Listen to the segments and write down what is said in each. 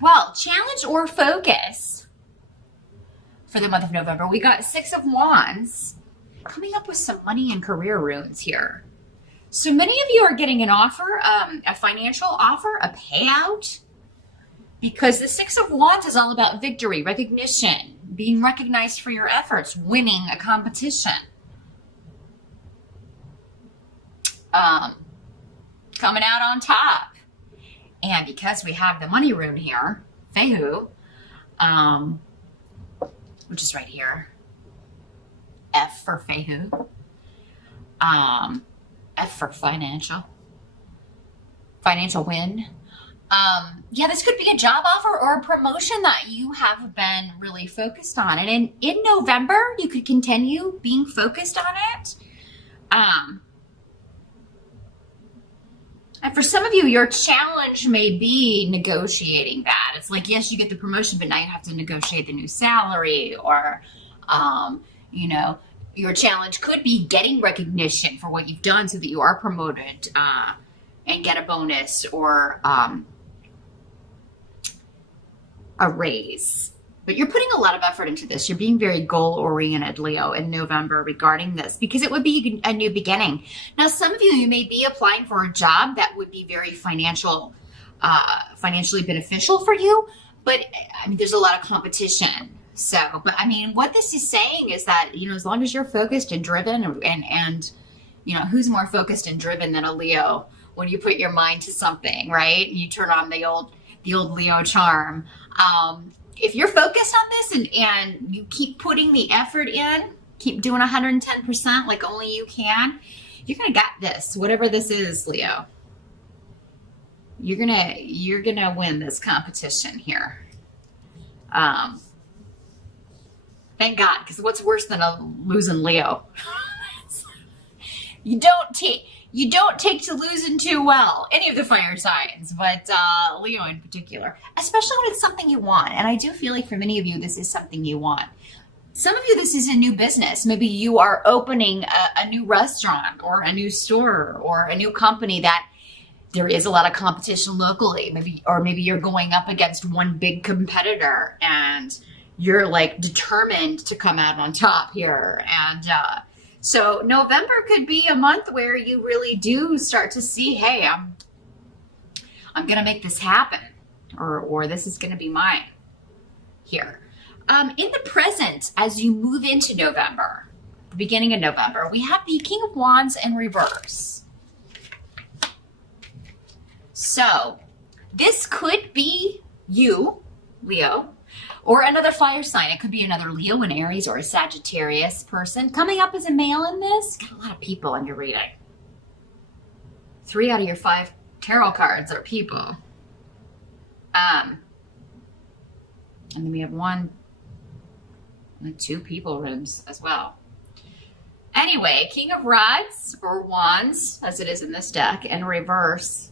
Well, challenge or focus for the month of November. We got Six of Wands coming up with some money and career runes here. So many of you are getting an offer, a financial offer, a payout, because the Six of Wands is all about victory, recognition, being recognized for your efforts, winning a competition. Coming out on top. And because we have the money rune here, Fehu, which is right here, F for Fehu, F for financial win. Yeah, this could be a job offer or a promotion that you have been really focused on. And in November, you could continue being focused on it. And for some of you, your challenge may be negotiating that. It's like, yes, you get the promotion, but now you have to negotiate the new salary, or, your challenge could be getting recognition for what you've done so that you are promoted and get a bonus or a raise. But you're putting a lot of effort into this. You're being very goal-oriented, Leo, in November regarding this, because it would be a new beginning. Now, some of you may be applying for a job that would be very financially beneficial for you, but I mean, there's a lot of competition. So, but I mean, what this is saying is that, as long as you're focused and driven and who's more focused and driven than a Leo when you put your mind to something, right? You turn on the old Leo charm. If you're focused on this and you keep putting the effort in, keep doing 110% like only you can, you're going to get this, whatever this is, Leo. You're going to win this competition here. Thank God, because what's worse than a losing Leo? You don't take to losing too well, any of the fire signs, but Leo in particular, especially when it's something you want. And I do feel like for many of you, this is something you want. Some of you, this is a new business. Maybe you are opening a new restaurant or a new store or a new company that there is a lot of competition locally. Maybe you're going up against one big competitor and you're like determined to come out on top here. And so November could be a month where you really do start to see, hey, I'm going to make this happen, or this is going to be mine here. In the present, as you move into November, the beginning of November, we have the King of Wands in reverse. So this could be you, Leo, or another fire sign. It could be another Leo, an Aries, or a Sagittarius person. Coming up as a male in this, got a lot of people in your reading. 3 out of your 5 tarot cards are people. And then we have 2 people rooms as well. Anyway, King of Rods, or Wands, as it is in this deck, in reverse.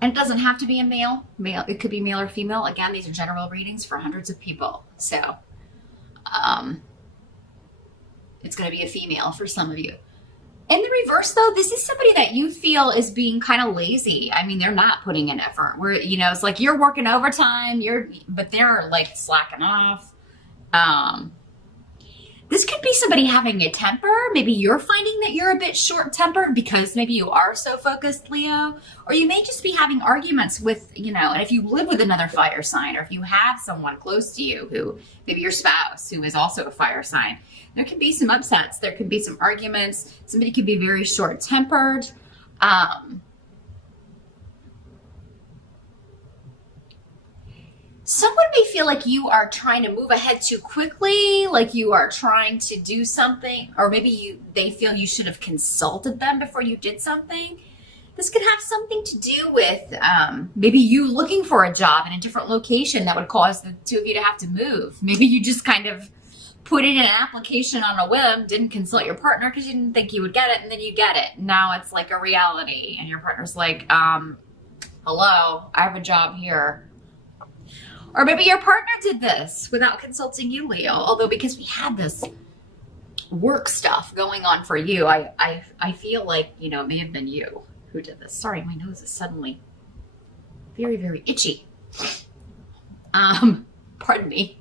And it doesn't have to be a male. It could be male or female. Again, these are general readings for hundreds of people. So it's going to be a female for some of you. In the reverse, though, this is somebody that you feel is being kind of lazy. I mean, they're not putting in effort. It's like you're working overtime, but they're like slacking off. This could be somebody having a temper. Maybe you're finding that you're a bit short-tempered because maybe you are so focused, Leo. Or you may just be having arguments with, and if you live with another fire sign, or if you have someone close to you who, maybe your spouse, who is also a fire sign, there can be some upsets. There can be some arguments. Somebody could be very short-tempered. Someone may feel like you are trying to move ahead too quickly, like you are trying to do something, or maybe they feel you should have consulted them before you did something. This could have something to do with maybe you looking for a job in a different location that would cause the two of you to have to move. Maybe you just kind of put in an application on a whim, didn't consult your partner because you didn't think you would get it, and then you get it. Now it's like a reality, and your partner's like, hello, I have a job here. Or maybe your partner did this without consulting you, Leo. Although because we had this work stuff going on for you, I feel like, it may have been you who did this. Sorry, my nose is suddenly very, very itchy. Pardon me.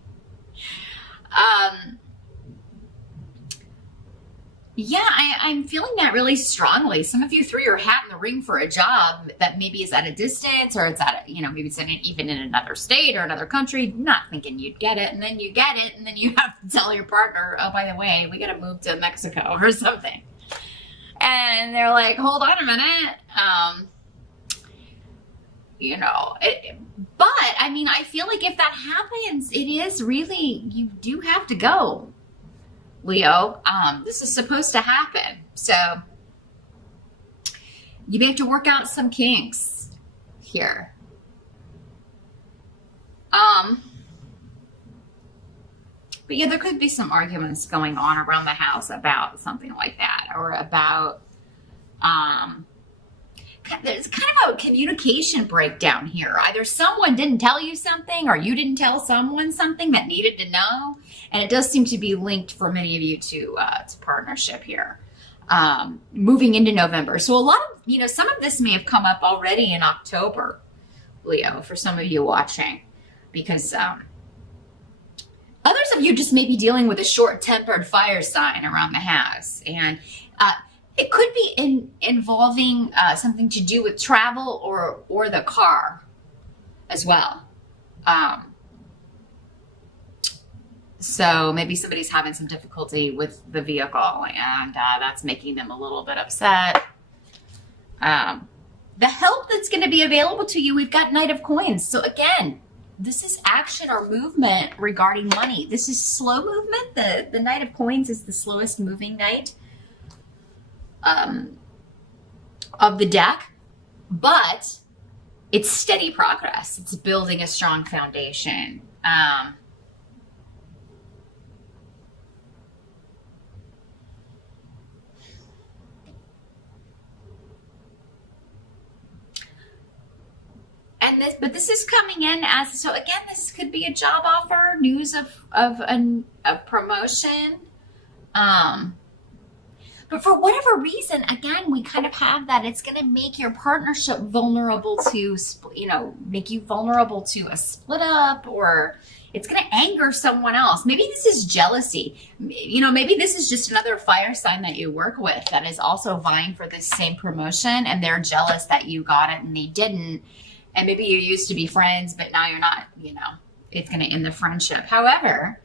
Yeah, I'm feeling that really strongly. Some of you threw your hat in the ring for a job that maybe is at a distance, or it's at, maybe it's even in another state or another country, not thinking you'd get it. And then you get it, and then you have to tell your partner, oh, by the way, we got to move to Mexico or something. And they're like, hold on a minute. But I mean, I feel like if that happens, it is really, you do have to go, Leo. This is supposed to happen. So you may have to work out some kinks here. But yeah, there could be some arguments going on around the house about something like that, or about, there's kind of a communication breakdown here. Either someone didn't tell you something, or you didn't tell someone something that needed to know. And it does seem to be linked for many of you to partnership here, moving into November. So a lot of, some of this may have come up already in October, Leo, for some of you watching, because others of you just may be dealing with a short-tempered fire sign around the house. And it could be involving something to do with travel or the car as well. So maybe somebody's having some difficulty with the vehicle, and that's making them a little bit upset. The help that's going to be available to you, we've got Knight of Coins. So again, this is action or movement regarding money. This is slow movement. The Knight of Coins is the slowest moving knight of the deck, but it's steady progress. It's building a strong foundation. But this is coming in as, so again, this could be a job offer, news of promotion. But for whatever reason, again, we kind of have that it's going to make your partnership vulnerable to, make you vulnerable to a split up, or it's going to anger someone else. Maybe this is jealousy. Maybe this is just another fire sign that you work with that is also vying for this same promotion, and they're jealous that you got it and they didn't. And maybe you used to be friends, but now you're not, it's going to end the friendship. However,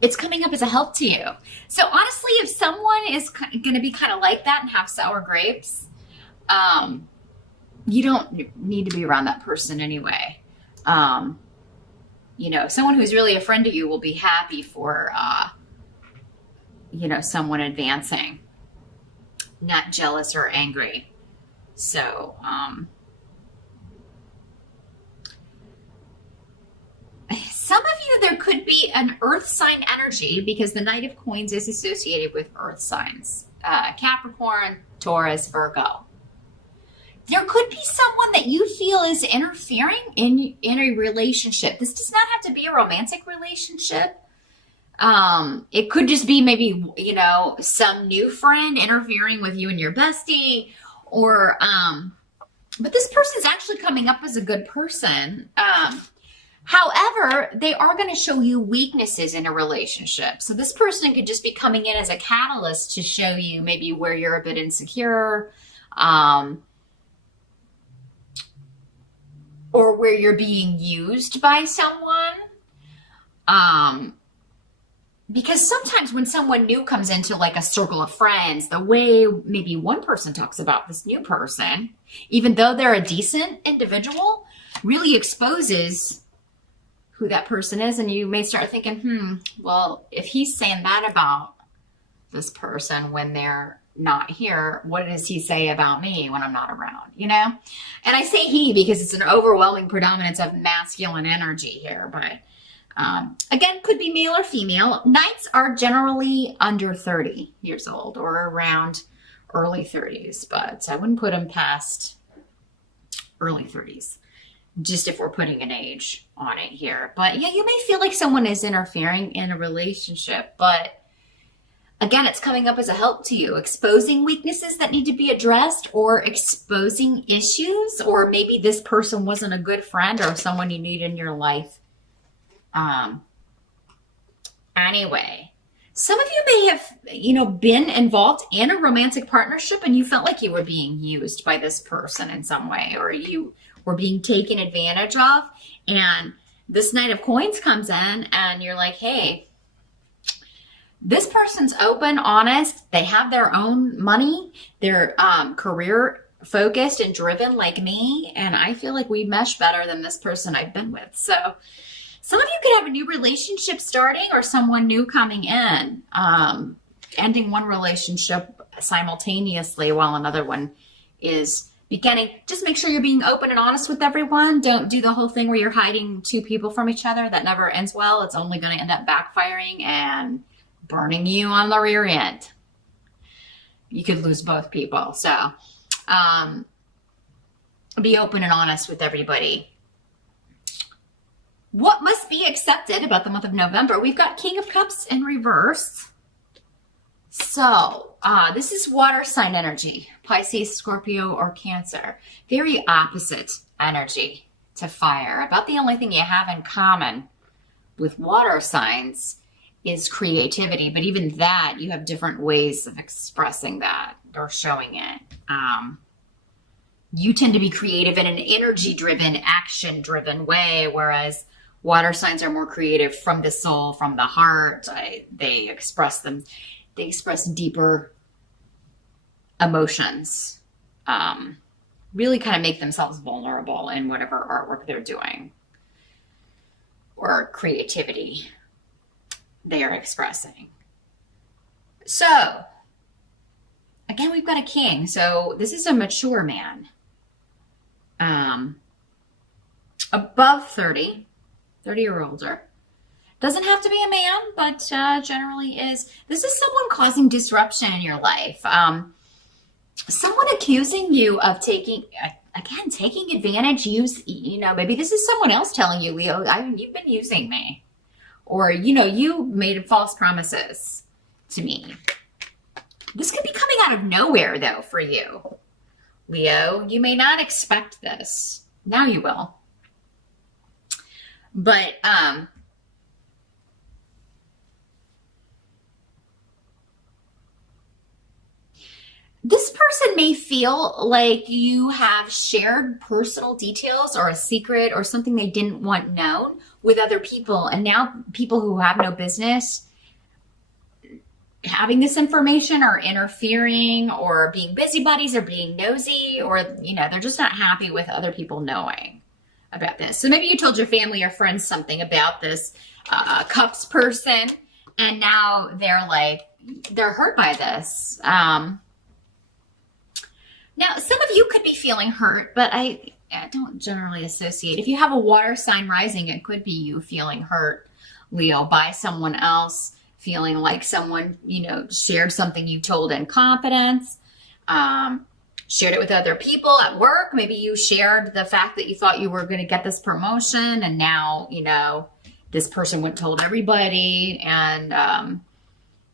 it's coming up as a help to you. So honestly, if someone is going to be kind of like that and have sour grapes, you don't need to be around that person anyway. Someone who's really a friend to you will be happy for, someone advancing, not jealous or angry. So, some of you, there could be an earth sign energy, because the Knight of Coins is associated with earth signs. Capricorn, Taurus, Virgo. There could be someone that you feel is interfering in a relationship. This does not have to be a romantic relationship. It could just be maybe, some new friend interfering with you and your bestie, or, but this person's actually coming up as a good person. However, they are going to show you weaknesses in a relationship. So this person could just be coming in as a catalyst to show you maybe where you're a bit insecure, or where you're being used by someone. Because sometimes when someone new comes into like a circle of friends, the way maybe one person talks about this new person, even though they're a decent individual, really exposes who that person is. And you may start thinking, well, if he's saying that about this person when they're not here, what does he say about me when I'm not around, And I say he because it's an overwhelming predominance of masculine energy here, but again, could be male or female. Knights are generally under 30 years old or around early 30s, but I wouldn't put them past early 30s. Just if we're putting an age on it here. But yeah, you may feel like someone is interfering in a relationship, but Again, it's coming up as a help to you, exposing weaknesses that need to be addressed or exposing issues, or maybe this person wasn't a good friend or someone you need in your life. Anyway, some of you may have, been involved in a romantic partnership and you felt like you were being used by this person in some way, or you were being taken advantage of. And this Knight of Coins comes in and you're like, hey, this person's open, honest. They have their own money. They're career focused and driven like me. And I feel like we mesh better than this person I've been with. So some of you could have a new relationship starting or someone new coming in, ending one relationship simultaneously while another one is beginning. Just make sure you're being open and honest with everyone. Don't do the whole thing where you're hiding two people from each other. That never ends well. It's only going to end up backfiring and burning you on the rear end. You could lose both people. So be open and honest with everybody. What must be accepted about the month of November? We've got King of Cups in reverse. So this is water sign energy, Pisces, Scorpio, or Cancer. Very opposite energy to fire. About the only thing you have in common with water signs is creativity, but even that, you have different ways of expressing that or showing it. You tend to be creative in an energy-driven, action-driven way, whereas water signs are more creative from the soul, from the heart. They express deeper emotions, really kind of make themselves vulnerable in whatever artwork they're doing or creativity they are expressing. So again, we've got a king. So this is a mature man, above 30 or older. Doesn't have to be a man, but generally is. This is someone causing disruption in your life. Someone accusing you of taking advantage. Maybe this is someone else telling you, Leo, you've been using me. Or, you made false promises to me. This could be coming out of nowhere, though, for you, Leo. You may not expect this. Now you will. But, this person may feel like you have shared personal details or a secret or something they didn't want known with other people. And now people who have no business having this information are interfering or being busybodies or being nosy, or, they're just not happy with other people knowing about this. So maybe you told your family or friends something about this Cups person, and now they're hurt by this. Now, some of you could be feeling hurt, but I don't generally associate. If you have a water sign rising, it could be you feeling hurt, Leo, by someone else, feeling like someone, shared something you told in confidence, shared it with other people at work. Maybe you shared the fact that you thought you were going to get this promotion, and now, this person went and told everybody, and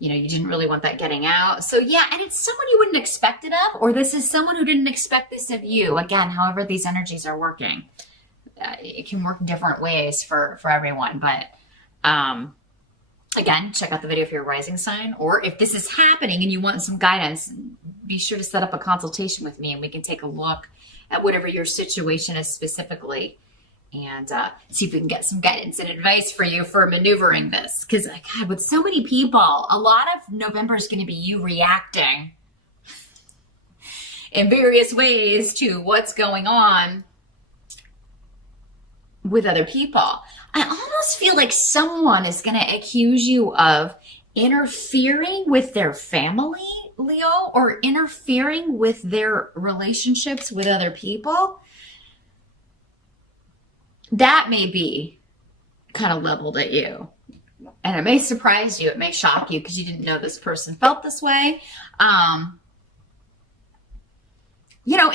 you didn't really want that getting out. So yeah, and it's someone you wouldn't expect it of, or this is someone who didn't expect this of you. Again, however these energies are working, it can work different ways for everyone. But again, check out the video for your rising sign, or if this is happening and you want some guidance, be sure to set up a consultation with me and we can take a look at whatever your situation is specifically, and see if we can get some guidance and advice for you for maneuvering this. Because, God, with so many people, a lot of November is going to be you reacting in various ways to what's going on with other people. I almost feel like someone is going to accuse you of interfering with their family, Leo, or interfering with their relationships with other people. That may be kind of leveled at you. And it may surprise you. It may shock you because you didn't know this person felt this way.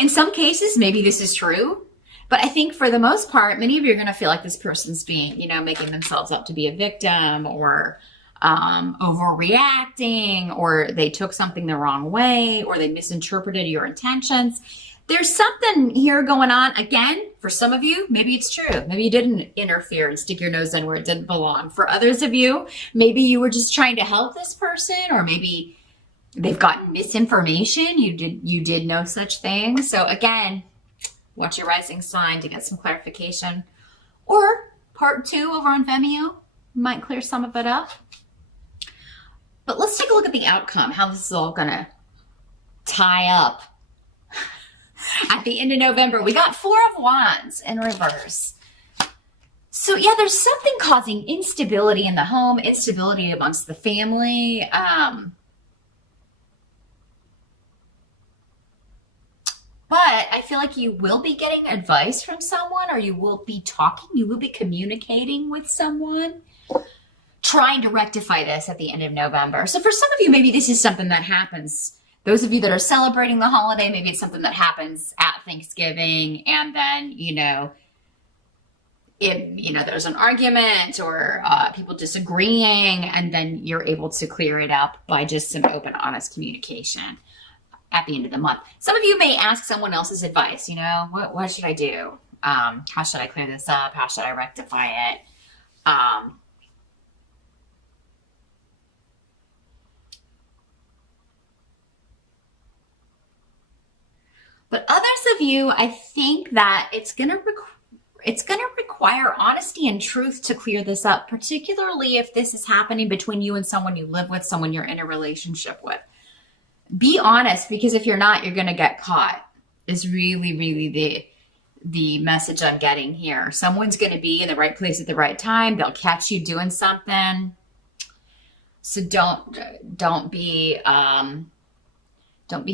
In some cases, maybe this is true. But I think for the most part, many of you are going to feel like this person's being, making themselves up to be a victim, or overreacting, or they took something the wrong way, or they misinterpreted your intentions. There's something here going on. Again, for some of you, maybe it's true. Maybe you didn't interfere and stick your nose in where it didn't belong. For others of you, maybe you were just trying to help this person, or maybe they've gotten misinformation. You did no such thing. So again, watch your rising sign to get some clarification. Or part 2 over on Vimeo might clear some of it up. But let's take a look at the outcome, how this is all gonna tie up. At the end of November, we got 4 of Wands in reverse. So yeah, there's something causing instability in the home, instability amongst the family. But I feel like you will be getting advice from someone, or you will be talking, you will be communicating with someone, trying to rectify this at the end of November. So for some of you, maybe this is something that happens. Those of you that are celebrating the holiday, maybe it's something that happens at Thanksgiving, and then, there's an argument, or people disagreeing, and then you're able to clear it up by just some open, honest communication at the end of the month. Some of you may ask someone else's advice, what should I do? How should I clear this up? How should I rectify it? But others of you, I think that it's going to require honesty and truth to clear this up, particularly if this is happening between you and someone you live with, someone you're in a relationship with. Be honest, because if you're not, you're going to get caught, is really, really the message I'm getting here. Someone's going to be in the right place at the right time. They'll catch you doing something. So don't be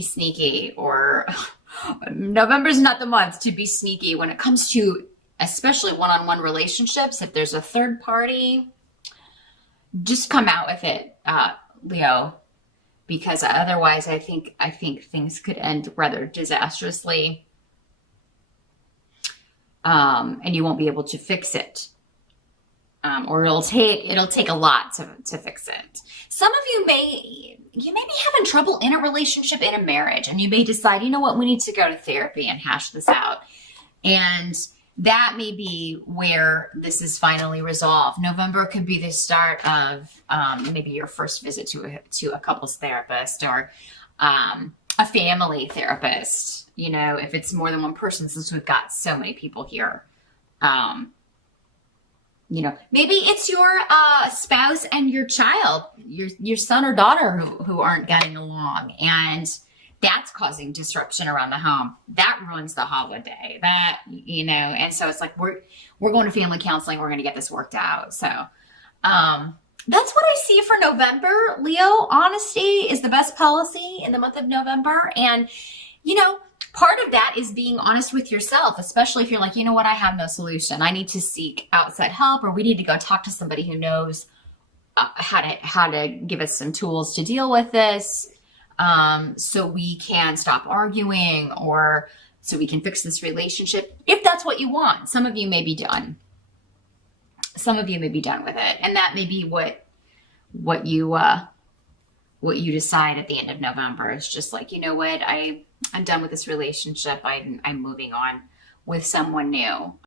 sneaky, or November's not the month to be sneaky when it comes to especially one-on-one relationships. If there's a third party, just come out with it, Leo, because otherwise I think things could end rather disastrously, and you won't be able to fix it, or it'll take a lot to fix it. Some of you may be having trouble in a relationship, in a marriage, and you may decide, you know what, we need to go to therapy and hash this out. And that may be where this is finally resolved. November could be the start of maybe your first visit to a couples therapist, or a family therapist, if it's more than one person, since we've got so many people here. Maybe it's your spouse and your child, your son or daughter who aren't getting along, and that's causing disruption around the home. That ruins the holiday. And so it's like we're going to family counseling. We're going to get this worked out. So that's what I see for November, Leo. Honesty is the best policy in the month of November, and part of that is being honest with yourself, especially if you're like, you know what, I have no solution. I need to seek outside help, or we need to go talk to somebody who knows how to give us some tools to deal with this, so we can stop arguing, or so we can fix this relationship, if that's what you want. Some of you may be done. Some of you may be done with it, and that may be what you decide at the end of November. It's just like, you know what, I'm done with this relationship. I'm moving on with someone new.